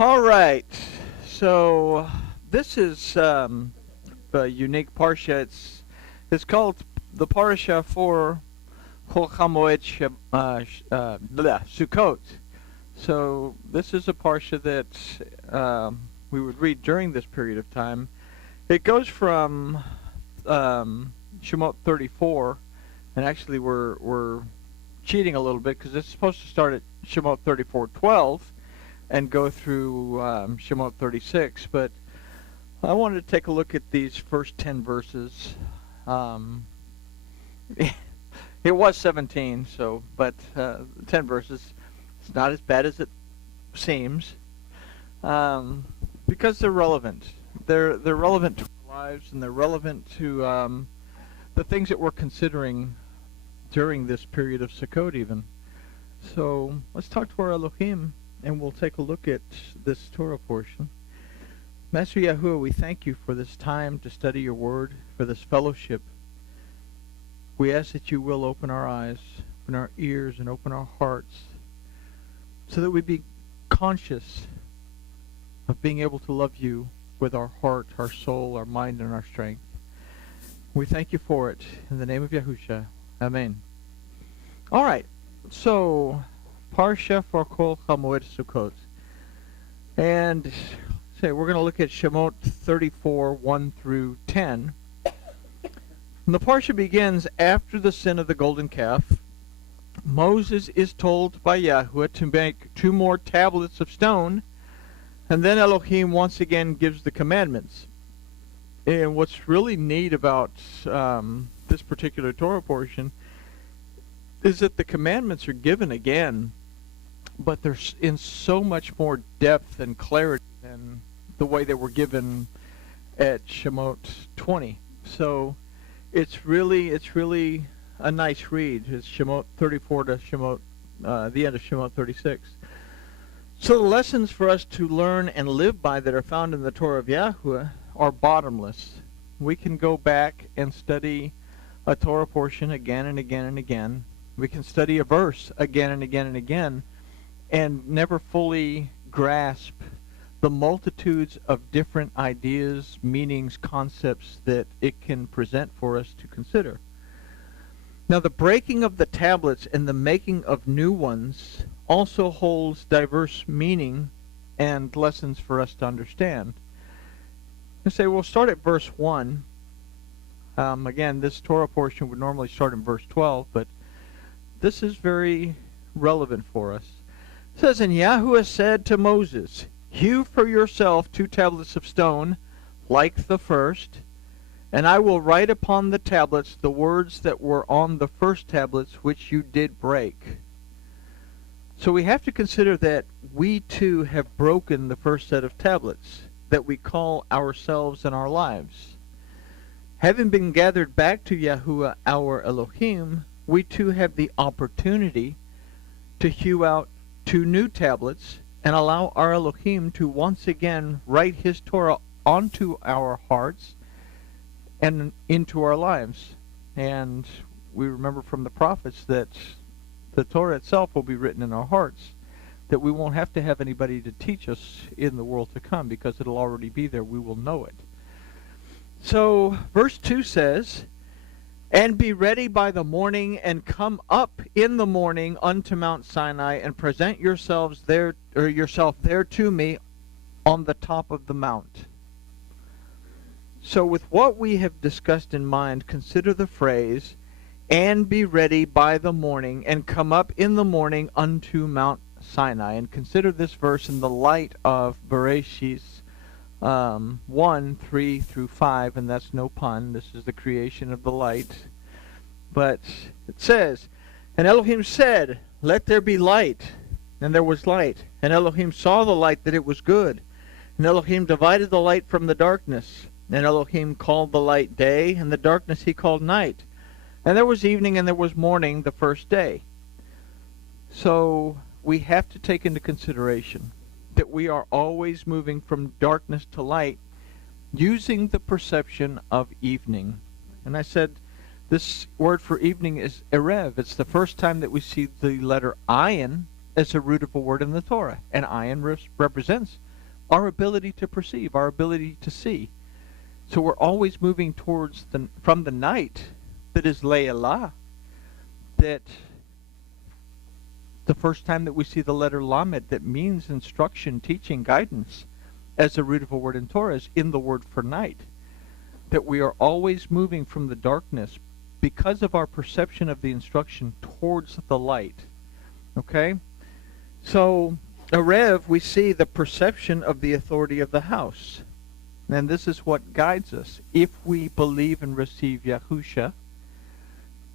All right. So this is a unique Parsha. It's called the Parsha for Chol Sukkot. So this is a Parsha that we would read during this period of time. It goes from Shemot 34, and actually we're cheating a little bit because it's supposed to start at Shemot 34:12 and go through Shemot 36, but I wanted to take a look at these first 10 verses. It was 17, but 10 verses. It's not as bad as it seems, because they're relevant. They're relevant to our lives, and they're relevant to the things that we're considering during this period of Sukkot even. So let's talk to our Elohim, and we'll take a look at this Torah portion. Master Yahuwah, we thank you for this time to study your word, for this fellowship. We ask that you will open our eyes, open our ears, and open our hearts, so that we be conscious of being able to love you with our heart, our soul, our mind, and our strength. We thank you for it. In the name of Yahusha. Amen. All right. So, Parsha for Chol Sukkot. And we're going to look at Shemot 34, 1 through 10. And the Parsha begins after the sin of the golden calf. Moses is told by Yahuwah to make 2 more tablets of stone, and then Elohim once again gives the commandments. And what's really neat about this particular Torah portion is that the commandments are given again, but they're in so much more depth and clarity than the way they were given at Shemot 20. So it's really a nice read. It's Shemot 34 to Shemot, the end of Shemot 36. So the lessons for us to learn and live by that are found in the Torah of Yahuwah are bottomless. We can go back and study a Torah portion again and again and again. We can study a verse again and again and again and never fully grasp the multitudes of different ideas, meanings, concepts that it can present for us to consider. Now, the breaking of the tablets and the making of new ones also holds diverse meaning and lessons for us to understand. We'll start at verse 1. Again, this Torah portion would normally start in verse 12, but this is very relevant for us. It says, "And Yahuwah said to Moses, Hew for yourself 2 tablets of stone, like the first, and I will write upon the tablets the words that were on the first tablets which you did break." So we have to consider that we too have broken the first set of tablets that we call ourselves and our lives. Having been gathered back to Yahuwah our Elohim, we too have the opportunity to hew out 2 new tablets and allow our Elohim to once again write his Torah onto our hearts and into our lives. And we remember from the prophets that the Torah itself will be written in our hearts, that we won't have to have anybody to teach us in the world to come because it'll already be there. We will know it. So verse 2 says, "And be ready by the morning, and come up in the morning unto Mount Sinai, and present yourself there to me on the top of the mount." So with what we have discussed in mind, consider the phrase, "and be ready by the morning, and come up in the morning unto Mount Sinai," and consider this verse in the light of Bereshit 1, 3 through 5, and that's no pun. This is the creation of the light. But it says, "And Elohim said, Let there be light. And there was light. And Elohim saw the light that it was good. And Elohim divided the light from the darkness. And Elohim called the light day, and the darkness he called night. And there was evening and there was morning the first day." So we have to take into consideration that we are always moving from darkness to light using the perception of evening. And I said this word for evening is erev. It's the first time that we see the letter ayin as a root of a word in the Torah. And ayin represents our ability to perceive, our ability to see. So we're always moving towards from the night that is Le'elah, that the first time that we see the letter Lamed that means instruction, teaching, guidance, as the root of a word in Torah is in the word for night. That we are always moving from the darkness because of our perception of the instruction towards the light. Okay? So, Erev, we see the perception of the authority of the house. And this is what guides us. If we believe and receive Yahusha,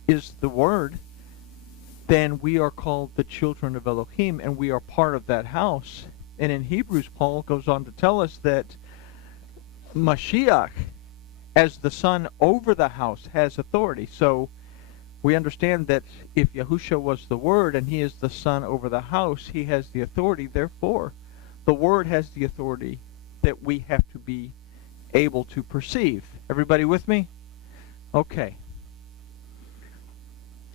is the word, then we are called the children of Elohim, and we are part of that house. And in Hebrews, Paul goes on to tell us that Mashiach, as the son over the house, has authority. So we understand that if Yahusha was the word and he is the son over the house, he has the authority. Therefore, the word has the authority that we have to be able to perceive. Everybody with me? Okay.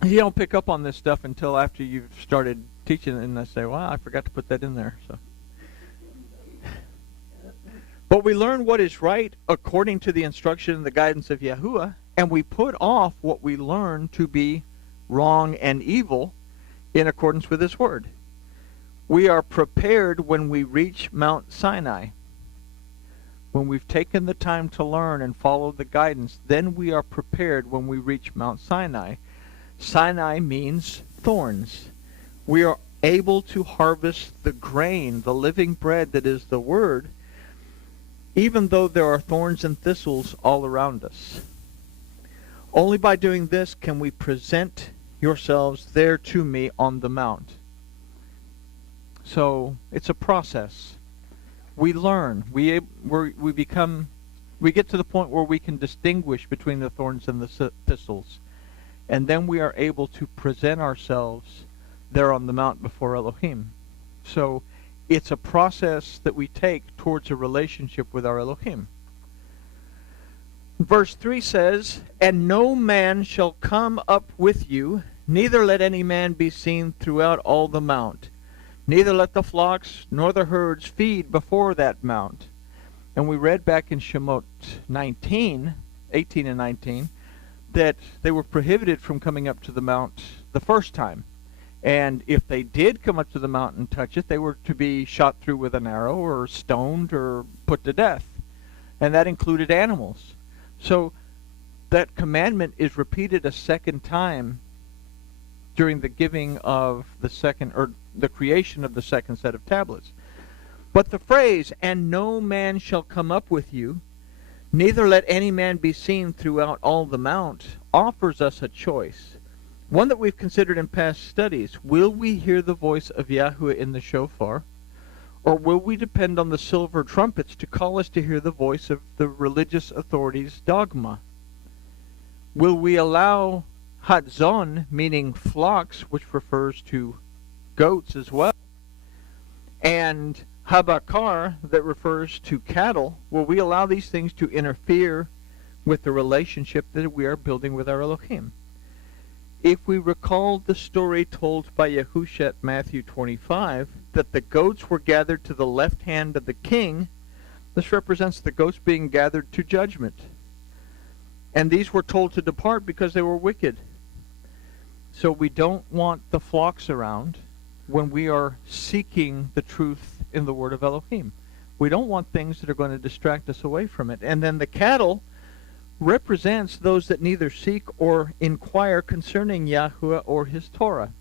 You don't pick up on this stuff until after you've started teaching, and I say, wow, I forgot to put that in there. So, but we learn what is right according to the instruction and the guidance of Yahuwah, and we put off what we learn to be wrong and evil in accordance with his word. We are prepared when we reach Mount Sinai. When we've taken the time to learn and follow the guidance, then we are prepared when we reach Mount Sinai. Sinai means thorns. We are able to harvest the grain, the living bread that is the word, even though there are thorns and thistles all around us. Only by doing this can we present yourselves there to me on the mount. So it's a process. We learn. We get to the point where we can distinguish between the thorns and the thistles. And then we are able to present ourselves there on the mount before Elohim. So it's a process that we take towards a relationship with our Elohim. Verse 3 says, "And no man shall come up with you, neither let any man be seen throughout all the mount. Neither let the flocks nor the herds feed before that mount." And we read back in Shemot 19, 18 and 19, that they were prohibited from coming up to the mount the first time. And if they did come up to the mount and touch it, they were to be shot through with an arrow or stoned or put to death. And that included animals. So that commandment is repeated a second time during the giving of the second, or the creation of the second set of tablets. But the phrase, "and no man shall come up with you, neither let any man be seen throughout all the mount," offers us a choice. One that we've considered in past studies. Will we hear the voice of Yahuwah in the shofar? Or will we depend on the silver trumpets to call us to hear the voice of the religious authorities' dogma? Will we allow Hatzon, meaning flocks, which refers to goats as well, and Habakar, that refers to cattle, will we allow these things to interfere with the relationship that we are building with our Elohim? If we recall the story told by Yahusha at Matthew 25, that the goats were gathered to the left hand of the king, this represents the goats being gathered to judgment. And these were told to depart because they were wicked. So we don't want the flocks around when we are seeking the truth in the word of Elohim. We don't want things that are going to distract us away from it. And then the cattle represents those that neither seek or inquire concerning Yahuwah or his Torah.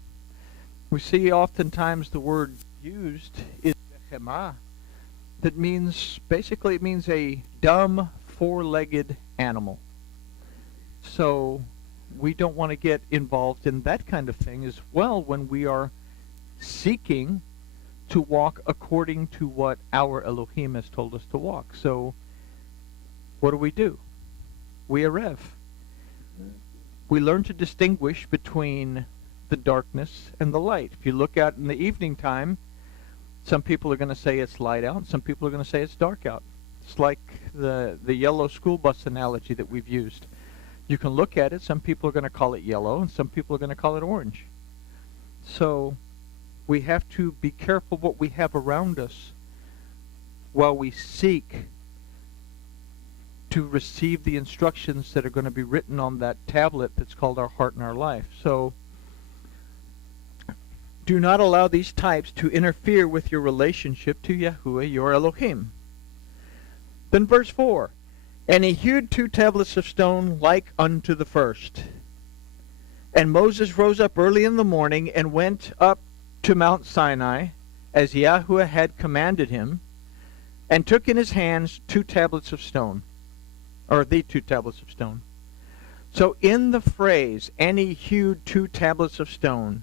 We see oftentimes the word used is behemah, that means, basically it means a dumb, four-legged animal. So we don't want to get involved in that kind of thing as well when we are seeking to walk according to what our Elohim has told us to walk. So what do? We Erev. We learn to distinguish between the darkness and the light. If you look out in the evening time, some people are going to say it's light out, some people are going to say it's dark out. It's like the yellow school bus analogy that we've used. You can look at it, some people are going to call it yellow, and some people are going to call it orange. So we have to be careful what we have around us while we seek to receive the instructions that are going to be written on that tablet that's called our heart and our life. So do not allow these types to interfere with your relationship to Yahuwah, your Elohim. Then verse 4, and he hewed 2 tablets of stone like unto the first. And Moses rose up early in the morning and went up to Mount Sinai, as Yahuwah had commanded him, and took in his hands 2 tablets of stone, or the 2 tablets of stone. So in the phrase, and he hewed 2 tablets of stone,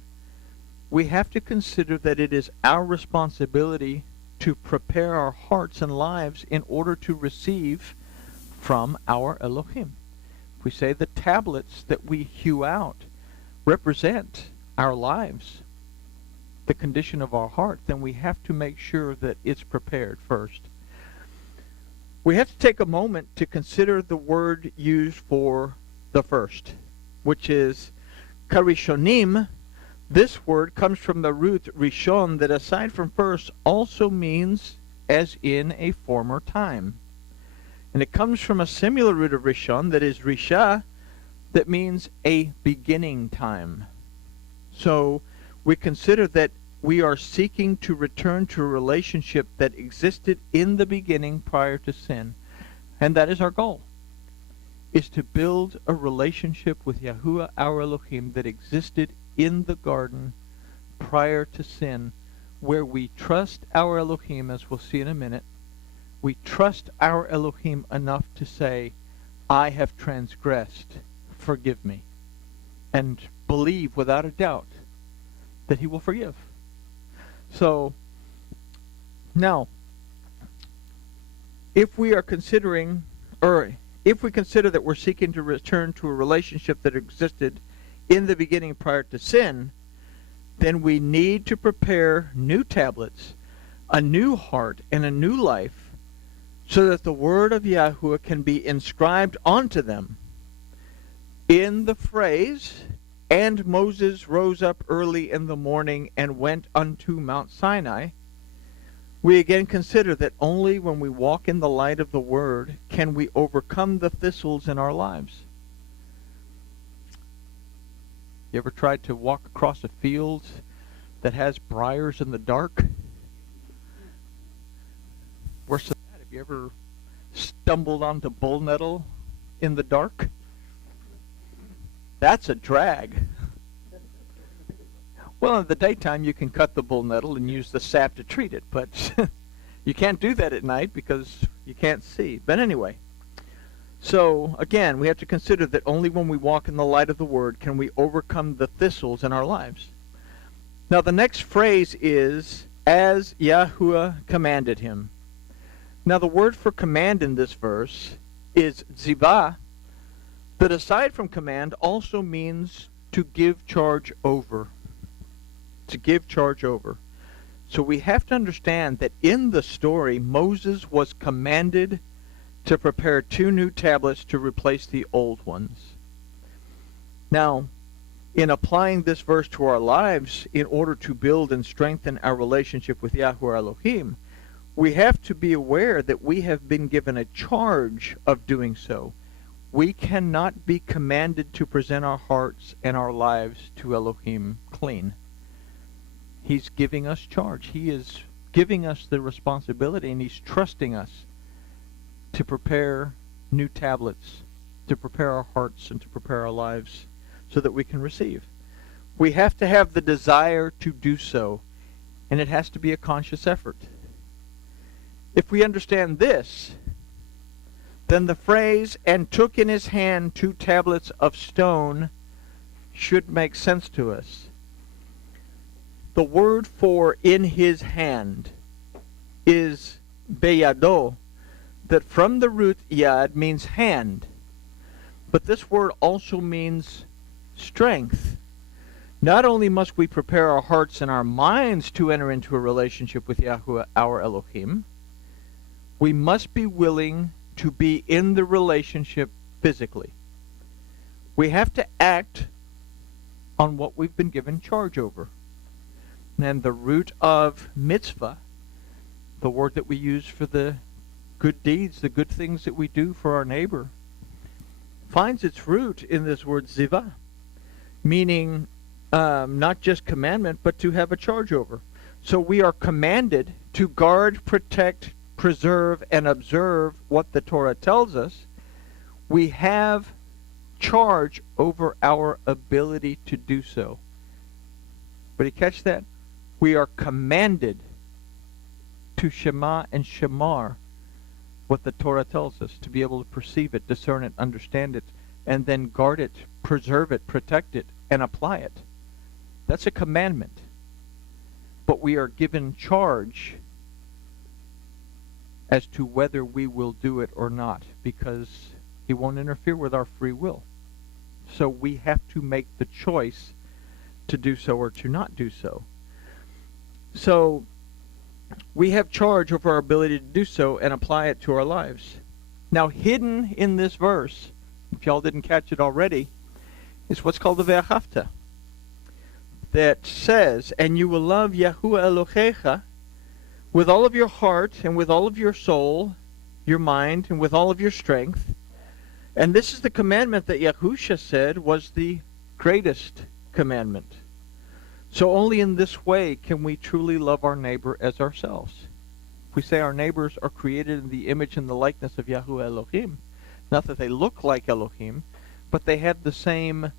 we have to consider that it is our responsibility to prepare our hearts and lives in order to receive from our Elohim. If we say the tablets that we hew out represent our lives, the condition of our heart, then we have to make sure that it's prepared first. We have to take a moment to consider the word used for the first, which is karishonim. This word comes from the root rishon that, aside from first, also means as in a former time. And it comes from a similar root of rishon that is risha, that means a beginning time. So we consider that we are seeking to return to a relationship that existed in the beginning prior to sin. And that is our goal, is to build a relationship with Yahuwah, our Elohim, that existed in the garden prior to sin, where we trust our Elohim, as we'll see in a minute. We trust our Elohim enough to say, I have transgressed, forgive me, and believe without a doubt that he will forgive. So, now, if we are considering, or if we consider that we're seeking to return to a relationship that existed in the beginning prior to sin, then we need to prepare new tablets, a new heart, and a new life, so that the word of Yahuwah can be inscribed onto them. In the phrase, and Moses rose up early in the morning and went unto Mount Sinai, we again consider that only when we walk in the light of the word can we overcome the thistles in our lives. You ever tried to walk across a field that has briars in the dark? Worse than that, have you ever stumbled onto bull nettle in the dark? That's a drag. Well, in the daytime you can cut the bull nettle and use the sap to treat it, but you can't do that at night because you can't see. But anyway, so again, we have to consider that only when we walk in the light of the word can we overcome the thistles in our lives. Now the next phrase is, as Yahuwah commanded him. Now the word for command in this verse is zivah, that aside from command also means to give charge over. To give charge over. So we have to understand that in the story, Moses was commanded to prepare 2 new tablets to replace the old ones. Now, in applying this verse to our lives in order to build and strengthen our relationship with Yahuwah Elohim, we have to be aware that we have been given a charge of doing so. We cannot be commanded to present our hearts and our lives to Elohim clean. He's giving us charge. He is giving us the responsibility, and he's trusting us to prepare new tablets, to prepare our hearts and to prepare our lives so that we can receive. We have to have the desire to do so, and it has to be a conscious effort. If we understand this, then the phrase, and took in his hand 2 tablets of stone, should make sense to us. The word for in his hand is beyado, that from the root yad means hand. But this word also means strength. Not only must we prepare our hearts and our minds to enter into a relationship with Yahuwah, our Elohim, we must be willing to be in the relationship physically. We have to act on what we've been given charge over. And the root of mitzvah the word that we use for the good deeds, the good things that we do for our neighbor, finds its root in this word zivah, meaning not just commandment, but to have a charge over. So we are commanded to guard, protect, preserve, and observe what the Torah tells us. We have charge over our ability to do so. But you catch that? We are commanded to shema and shamar what the Torah tells us, to be able to perceive it, discern it, understand it, and then guard it, preserve it, protect it, and apply it. That's a commandment. But we are given charge as to whether we will do it or not, because he won't interfere with our free will. So we have to make the choice to do so or to not do so. So we have charge over our ability to do so and apply it to our lives. Now, hidden in this verse, if y'all didn't catch it already, is what's called the Ve'achavta, that says, and you will love Yahuwah Elohecha with all of your heart and with all of your soul, your mind, and with all of your strength. And this is the commandment that Yahusha said was the greatest commandment. So only in this way can we truly love our neighbor as ourselves. We say our neighbors are created in the image and the likeness of Yahuwah Elohim. Not that they look like Elohim, but they have the same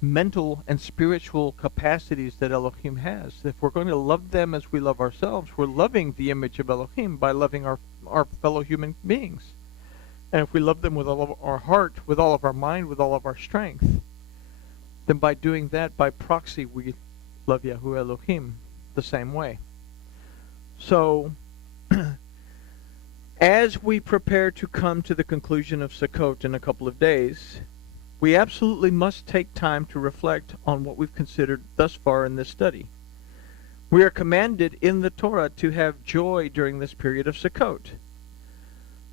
mental and spiritual capacities that Elohim has. If we're going to love them as we love ourselves, we're loving the image of Elohim by loving our fellow human beings. And if we love them with all of our heart, with all of our mind, with all of our strength, then by doing that, by proxy, we love Yahuwah Elohim the same way. So, as we prepare to come to the conclusion of Sukkot in a couple of days, we absolutely must take time to reflect on what we've considered thus far in this study. We are commanded in the Torah to have joy during this period of Sukkot,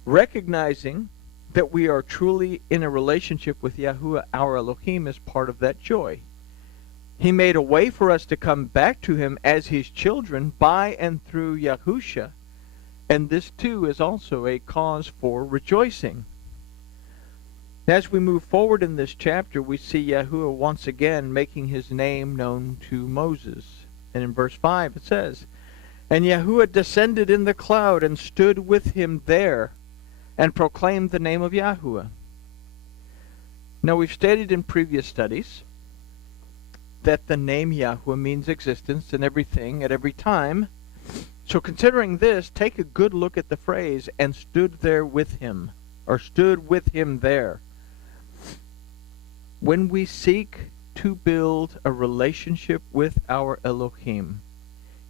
recognizing that we are truly in a relationship with Yahuwah, our Elohim, as part of that joy. He made a way for us to come back to him as his children by and through Yahusha, and this too is also a cause for rejoicing. As we move forward in this chapter, we see Yahuwah once again making his name known to Moses. And in verse 5 it says, and Yahuwah descended in the cloud and stood with him there, and proclaimed the name of Yahuwah. Now we've stated in previous studies that the name Yahuwah means existence in everything at every time. So considering this, take a good look at the phrase, and stood there with him, or stood with him there. When we seek to build a relationship with our Elohim,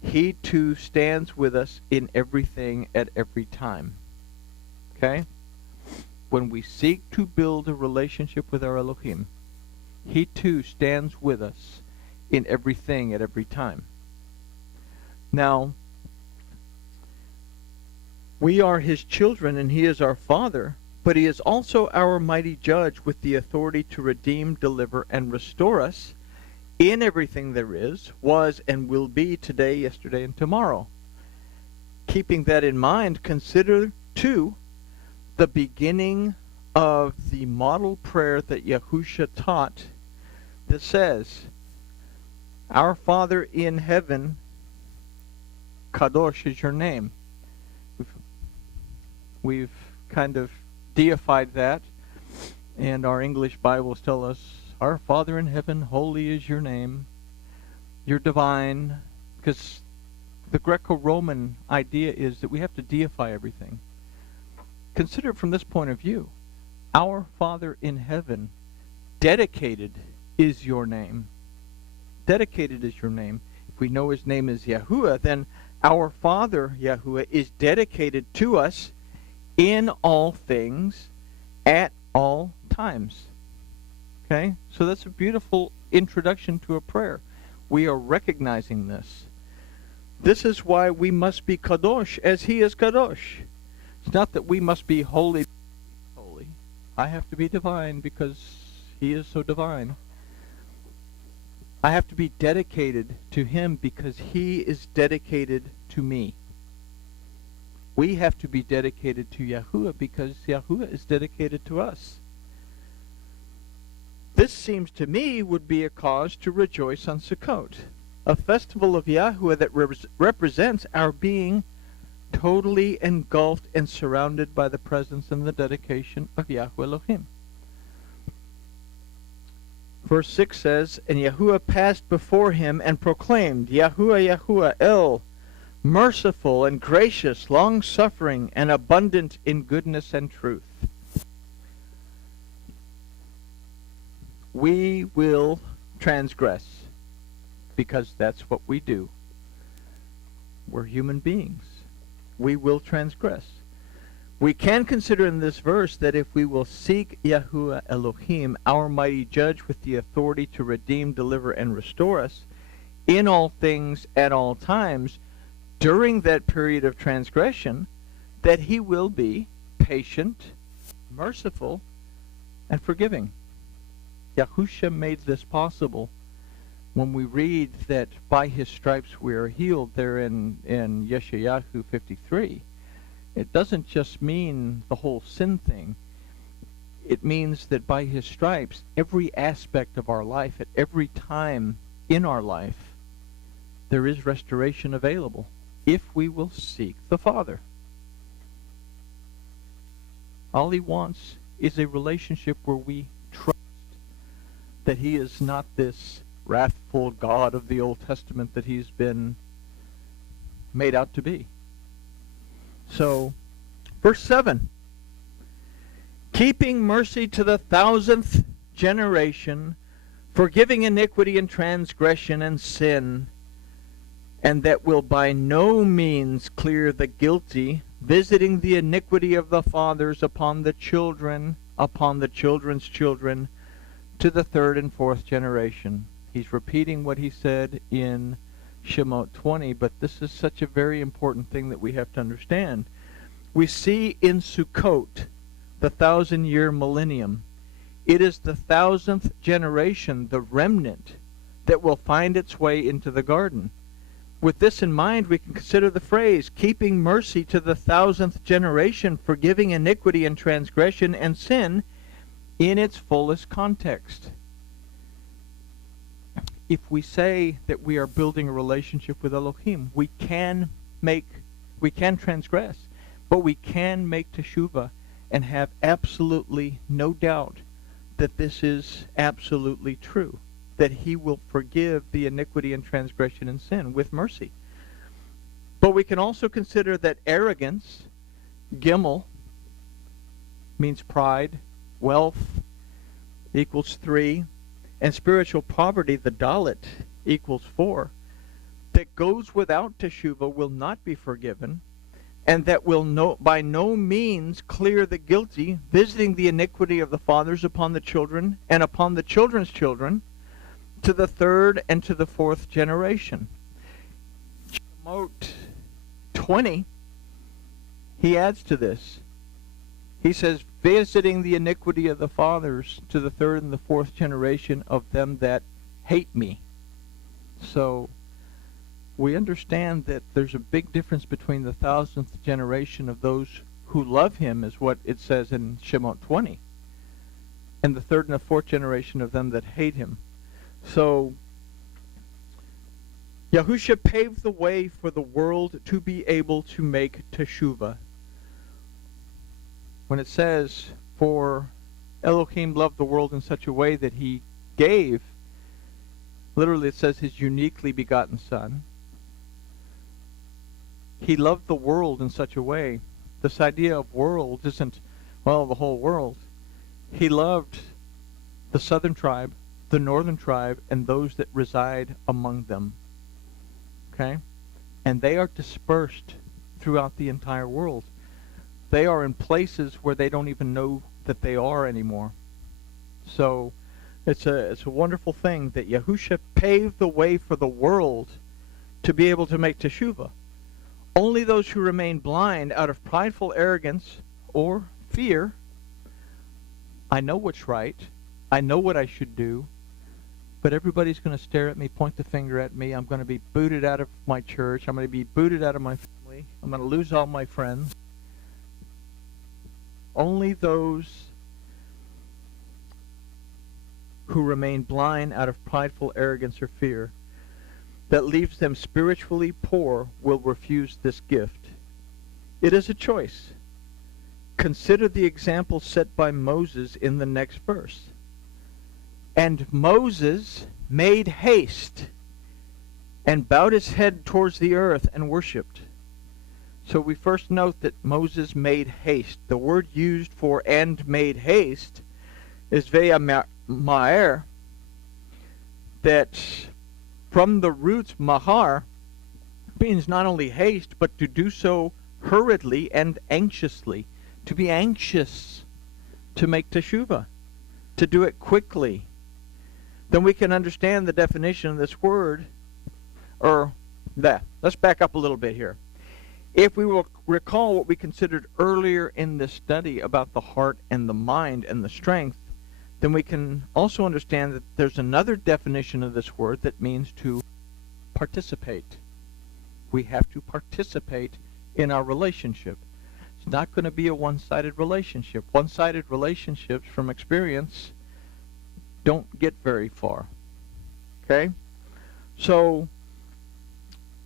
he too stands with us in everything at every time. Okay? When we seek to build a relationship with our Elohim, he too stands with us in everything at every time. Now, we are his children and he is our father, but he is also our mighty judge with the authority to redeem, deliver, and restore us in everything there is, was, and will be today, yesterday, and tomorrow. Keeping that in mind, consider too the beginning of the model prayer that Yahusha taught that says, our Father in heaven, Kadosh is your name. We've kind of deified that, and our English Bibles tell us, our Father in heaven, holy is your name. You're divine, because the Greco-Roman idea is that we have to deify everything. Consider it from this point of view. Our Father in heaven, dedicated is your name. Dedicated is your name. If we know his name is Yahuwah, then our Father, Yahuwah, is dedicated to us in all things, at all times. Okay? So that's a beautiful introduction to a prayer. We are recognizing this. This is why we must be kadosh as he is kadosh. It's not that we must be holy. I have to be divine because he is so divine. I have to be dedicated to him because he is dedicated to me. We have to be dedicated to Yahuwah because Yahuwah is dedicated to us. This seems to me would be a cause to rejoice on Sukkot, a festival of Yahuwah that represents our being totally engulfed and surrounded by the presence and the dedication of Yahuwah Elohim. Verse 6 says, "And Yahuwah passed before him and proclaimed, Yahuwah, Yahuwah, El, merciful and gracious, long-suffering, and abundant in goodness and truth." We will transgress because that's what we do. We're human beings. We will transgress. We can consider in this verse that if we will seek Yahuwah Elohim, our mighty judge with the authority to redeem, deliver, and restore us in all things at all times during that period of transgression, that he will be patient, merciful, and forgiving. Yahusha made this possible. When we read that by his stripes we are healed there in Yeshayahu 53, it doesn't just mean the whole sin thing. It means that by his stripes, every aspect of our life, at every time in our life, there is restoration available if we will seek the Father. All he wants is a relationship where we trust that he is not this wrathful God of the Old Testament that he's been made out to be. So, verse 7, "Keeping mercy to the 1,000th generation, forgiving iniquity and transgression and sin, and that will by no means clear the guilty, visiting the iniquity of the fathers upon the children, upon the children's children, to the 3rd and 4th generation." He's repeating what he said in Shemot 20, but this is such a very important thing that we have to understand. We see in Sukkot, the 1,000-year millennium, it is the 1,000th generation, the remnant, that will find its way into the garden. With this in mind, we can consider the phrase, "keeping mercy to the 1,000th generation, forgiving iniquity and transgression and sin," in its fullest context. If we say that we are building a relationship with Elohim, we can transgress, but we can make teshuvah and have absolutely no doubt that this is absolutely true, that he will forgive the iniquity and transgression and sin with mercy. But we can also consider that arrogance, gimel, means pride, wealth equals 3, and spiritual poverty, the dalit, equals 4, that goes without teshuvah will not be forgiven, and that will by no means clear the guilty, visiting the iniquity of the fathers upon the children and upon the children's children, to the 3rd and to the 4th generation. Shemot 20, he adds to this. He says, "visiting the iniquity of the fathers to the 3rd and the 4th generation of them that hate me." So we understand that there's a big difference between the 1,000th generation of those who love him, is what it says in Shemot 20, and the 3rd and the 4th generation of them that hate him. So Yahusha paved the way for the world to be able to make teshuvah. When it says, "For Elohim loved the world in such a way that he gave," literally it says his uniquely begotten Son. He loved the world in such a way. This idea of world isn't, well, the whole world. He loved the southern tribe, the northern tribe, and those that reside among them. Okay? And they are dispersed throughout the entire world. They are in places where they don't even know that they are anymore. So it's a wonderful thing that Yahusha paved the way for the world to be able to make teshuvah. Only those who remain blind out of prideful arrogance or fear, "I know what's right, I know what I should do, but everybody's going to stare at me, point the finger at me, I'm going to be booted out of my church, I'm going to be booted out of my family, family. I'm going to lose all my friends. Only those who remain blind out of prideful arrogance or fear that leaves them spiritually poor will refuse this gift. It is a choice. Consider the example set by Moses in the next verse. And Moses made haste and bowed his head towards the earth and worshipped. So we first note that Moses made haste. The word used for "and made haste" is ve'ama'er, that from the roots mahar means not only haste, but to do so hurriedly and anxiously. To be anxious to make teshuvah, to do it quickly. Then we can understand the definition of this word, let's back up a little bit here. If we will recall what we considered earlier in this study about the heart and the mind and the strength, then we can also understand that there's another definition of this word that means to participate. We have to participate in our relationship. It's not going to be a one-sided relationship. One-sided relationships, from experience, don't get very far. Okay? So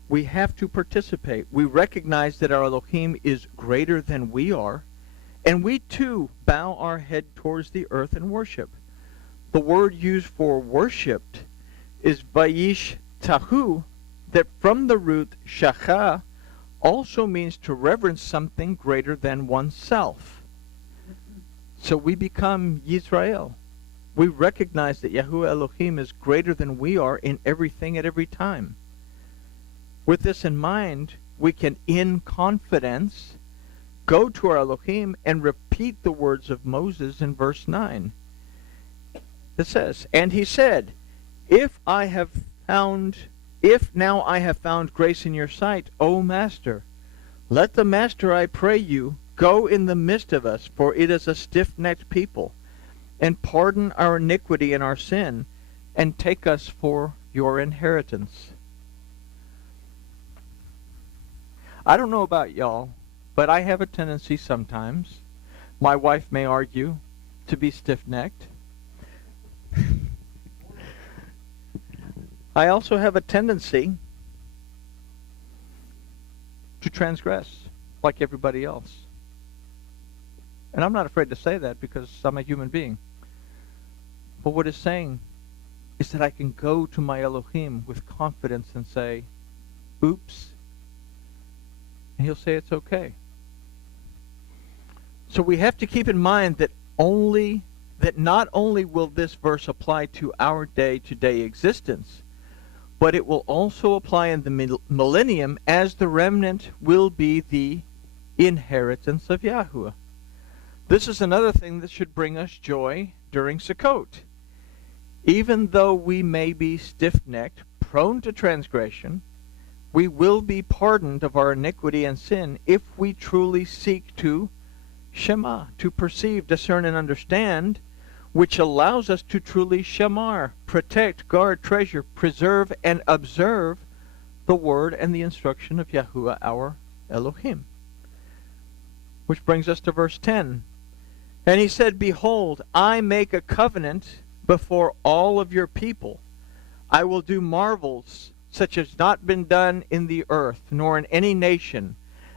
we have to participate. We recognize that our Elohim is greater than we are, and we too bow our head towards the earth and worship. The word used for worshipped is vayish tahu, that from the root shacha also means to reverence something greater than oneself. So we become Yisrael. We recognize that Yahuwah Elohim is greater than we are in everything at every time. With this in mind, we can, in confidence, go to our Elohim and repeat the words of Moses in verse 9. It says, "And he said, If now I have found grace in your sight, O Master, let the Master, I pray you, go in the midst of us, for it is a stiff-necked people, and pardon our iniquity and our sin, and take us for your inheritance." I don't know about y'all, but I have a tendency sometimes, my wife may argue, to be stiff-necked. I also have a tendency to transgress like everybody else. And I'm not afraid to say that because I'm a human being. But what it's saying is that I can go to my Elohim with confidence and say, oops, and he'll say it's okay. So we have to keep in mind that not only will this verse apply to our day-to-day existence, but it will also apply in the millennium, as the remnant will be the inheritance of Yahuwah. This is another thing that should bring us joy during Sukkot. Even though we may be stiff-necked, prone to transgression, we will be pardoned of our iniquity and sin if we truly seek to Shema, to perceive, discern, and understand, which allows us to truly shamar, protect, guard, treasure, preserve, and observe the word and the instruction of Yahuwah our Elohim. Which brings us to verse 10. "And he said, Behold, I make a covenant before all of your people. I will do marvels such as not been done in the earth, nor in any nation,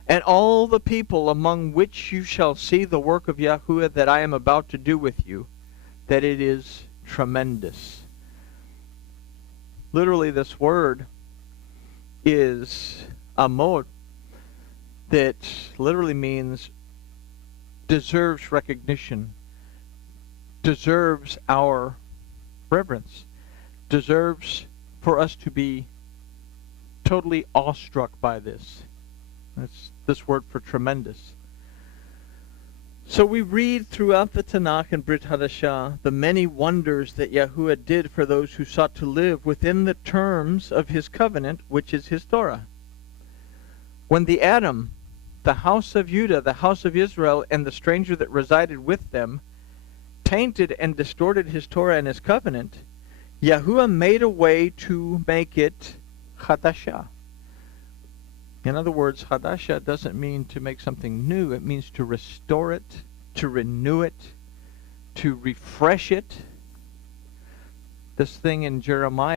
and all the people among which you shall see the work of Yahuwah that I am about to do with you, that it is tremendous." Literally, this word is amod, that literally means deserves recognition, deserves our reverence, deserves for us to be totally awestruck by this. That's this word for tremendous. So we read throughout the Tanakh and Brit Hadashah the many wonders that Yahuwah did for those who sought to live within the terms of his covenant, which is his Torah. When the Adam, the house of Judah, the house of Israel, and the stranger that resided with them, tainted and distorted his Torah and his covenant, Yahuwah made a way to make it Hadashah. In other words, Hadasha doesn't mean to make something new. It means to restore it, to renew it, to refresh it. This thing in Jeremiah